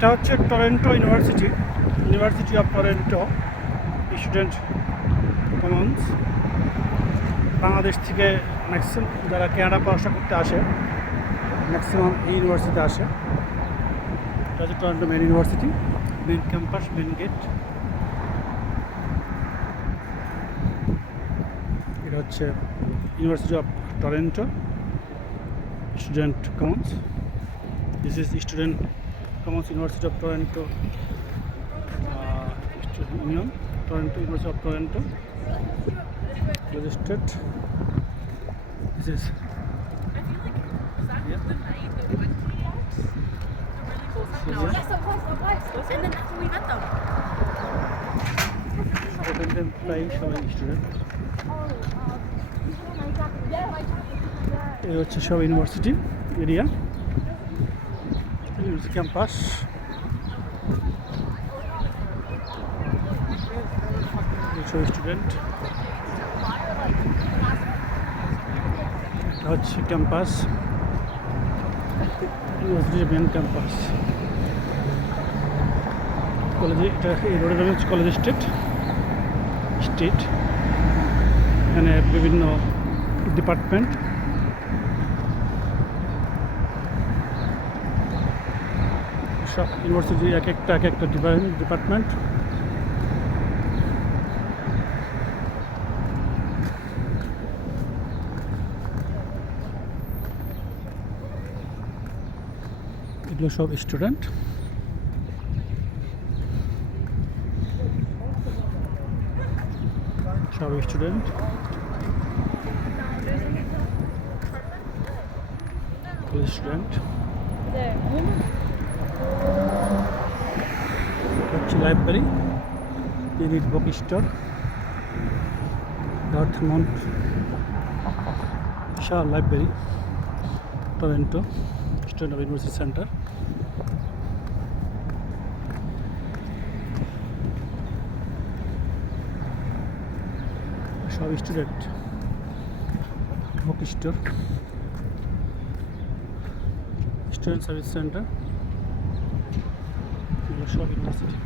এটা হচ্ছে Toronto university of Toronto student Commons. Bangladesh থেকে ম্যাক্সিমাম যারা কানাডা পড়াশোনা করতে আসে ম্যাক্সিমাম এই ইউনিভার্সিটিতে আসে। এটা হচ্ছে Toronto main university, main campus, main gate. এটা হচ্ছে university of Toronto student commons. This is student commons university of Toronto union, Toronto university of Toronto registered. This is Yes, it was. And then that's when we met them. সবাই স্টুডেন্ট। এই হচ্ছে সব university area, campus. সব স্টুডেন্ট। এটা হচ্ছে ক্যাম্পাস, ইউনিভার্সিটির main campus. কলেজে এটা এই রোডের নাম হচ্ছে কলেজ স্ট্রিট। এখানে বিভিন্ন ডিপার্টমেন্ট, সব ইউনিভার্সিটি এক একটা ডিপার্টমেন্ট। এগুলো সব স্টুডেন্ট। সব স্টুডেন্ট কলেজ স্টুডেন্ট। হচ্ছে লাইব্রেরি, ইউনিট বুক স্টোর, ডার্থমন্ড বিশাল library, Toronto student of university centre. সব student book store, student service centre, এগুলো সব ইউনিভার্সিটি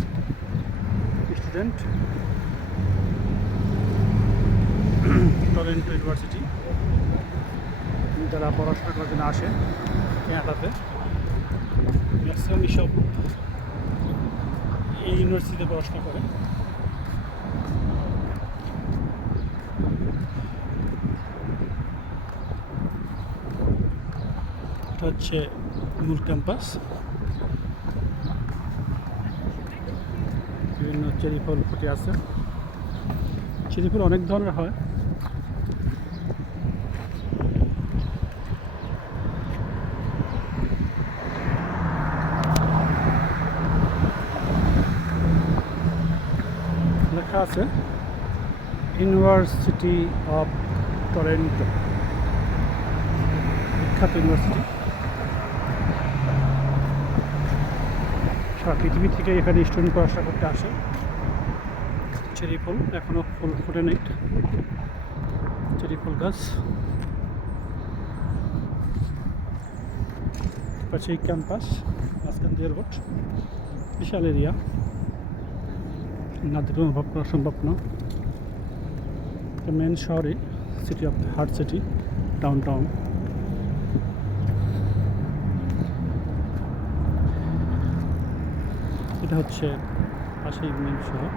স্টুডেন্ট। টরন্টো ইউনিভার্সিটি যারা পড়াশোনা করার জন্য আসে কানাডাতে, ম্যাক্সিমাম সব এই ইউনিভার্সিটিতে পড়াশোনা করে। এটা হচ্ছে মূল ক্যাম্পাস। বিভিন্ন চেরি ফল ফুটে আছে। চেরি ফল অনেক ধরনের হয়। লেখা আছে ইউনিভার্সিটি অফ টরন্টো, বিখ্যাত ইউনিভার্সিটি। সারা পৃথিবী থেকে এখানে স্টুডেন্ট পড়াশোনা করতে আসে। চেরি ফুল এখনও ফুল ফুটে নেই, চেরি ফুল গাছ। পাশে এই ক্যাম্পাস, মাঝখান দিয়ে রোড, বিশাল এরিয়া, না দেখলে অনুভব করা সম্ভব না। মেন শহরে, city of heart city, down. এটা হচ্ছে পাশেই মেন শহর।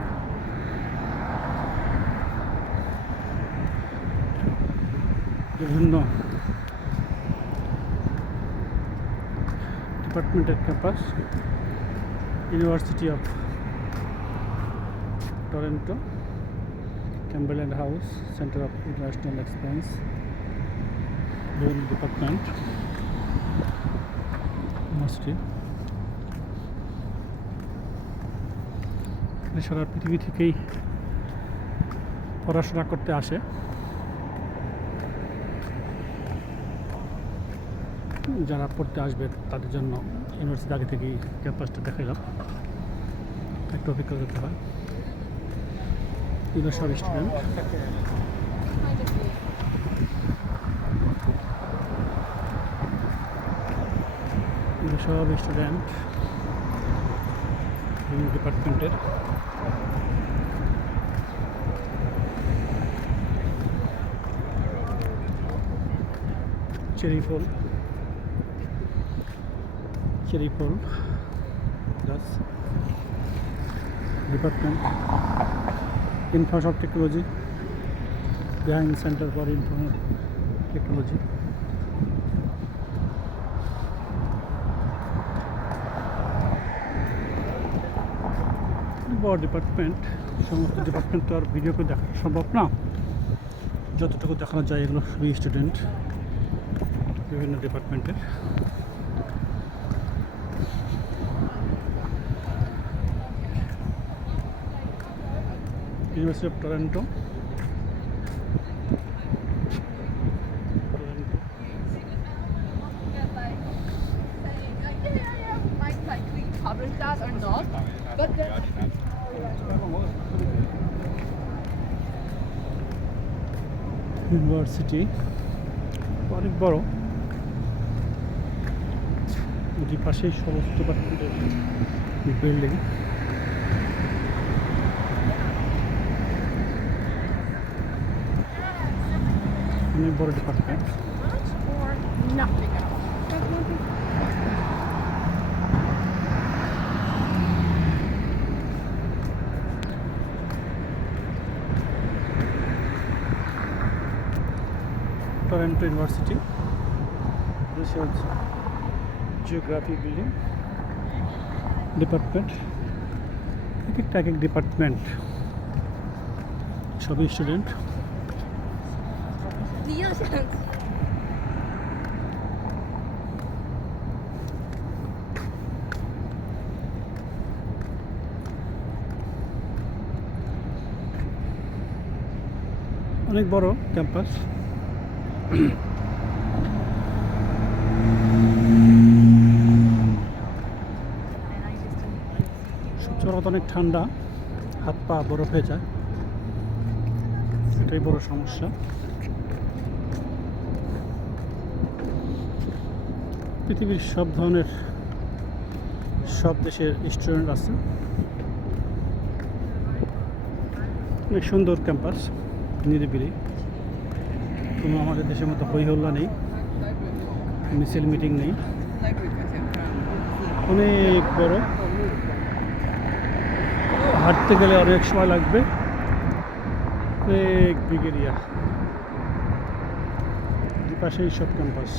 বিভিন্ন ডিপার্টমেন্টের campus, university of Toronto, Cumberland house, centre of international expense, বিভিন্ন ডিপার্টমেন্ট ইউনিভার্সিটি। সারা পৃথিবী থেকেই পড়াশোনা করতে আসে। যারা পড়তে আসবে তাদের জন্য ইউনিভার্সিটি আগে থেকেই ক্যাম্পাসটা দেখাইলাম, একটু অপেক্ষা করতে হয়। এগুলো সব স্টুডেন্ট। এগুলো সব স্টুডেন্ট। বিভিন্ন ডিপার্টমেন্টের চেরি ফল গাছ department infrastructure technology behind centre for information technology বড় ডিপার্টমেন্ট সমস্ত ডিপার্টমেন্ট তো আর ভিডিও করে দেখা সম্ভব না যতটুকু দেখানো যায় এগুলো সবই স্টুডেন্ট বিভিন্ন ডিপার্টমেন্টের university of Toronto Might likely cover that or not, but then university অনেক বড় দুই পাশেই সমস্ত ডিপার্টমেন্টের বিল্ডিং অনেক বড় department or nothing at all. Toronto university geography building department এক এক ডিপার্টমেন্ট সবই স্টুডেন্ট অনেক বড় ক্যাম্পাস সবচেয়ে বড় কথা অনেক ঠান্ডা হাত পা বরফ হয়ে যায় এটাই বড় সমস্যা পৃথিবীর সব ধরনের সব দেশের স্টুডেন্ট আছে অনেক সুন্দর ক্যাম্পাস নিরিবিলি কোনো আমাদের দেশের মতো হই হল্লা নেই মিছিল মিটিং নেই অনেক বড় হাঁটতে গেলে অনেক সময় লাগবে অনেক বিগ এরিয়া দুপাশেই সব ক্যাম্পাস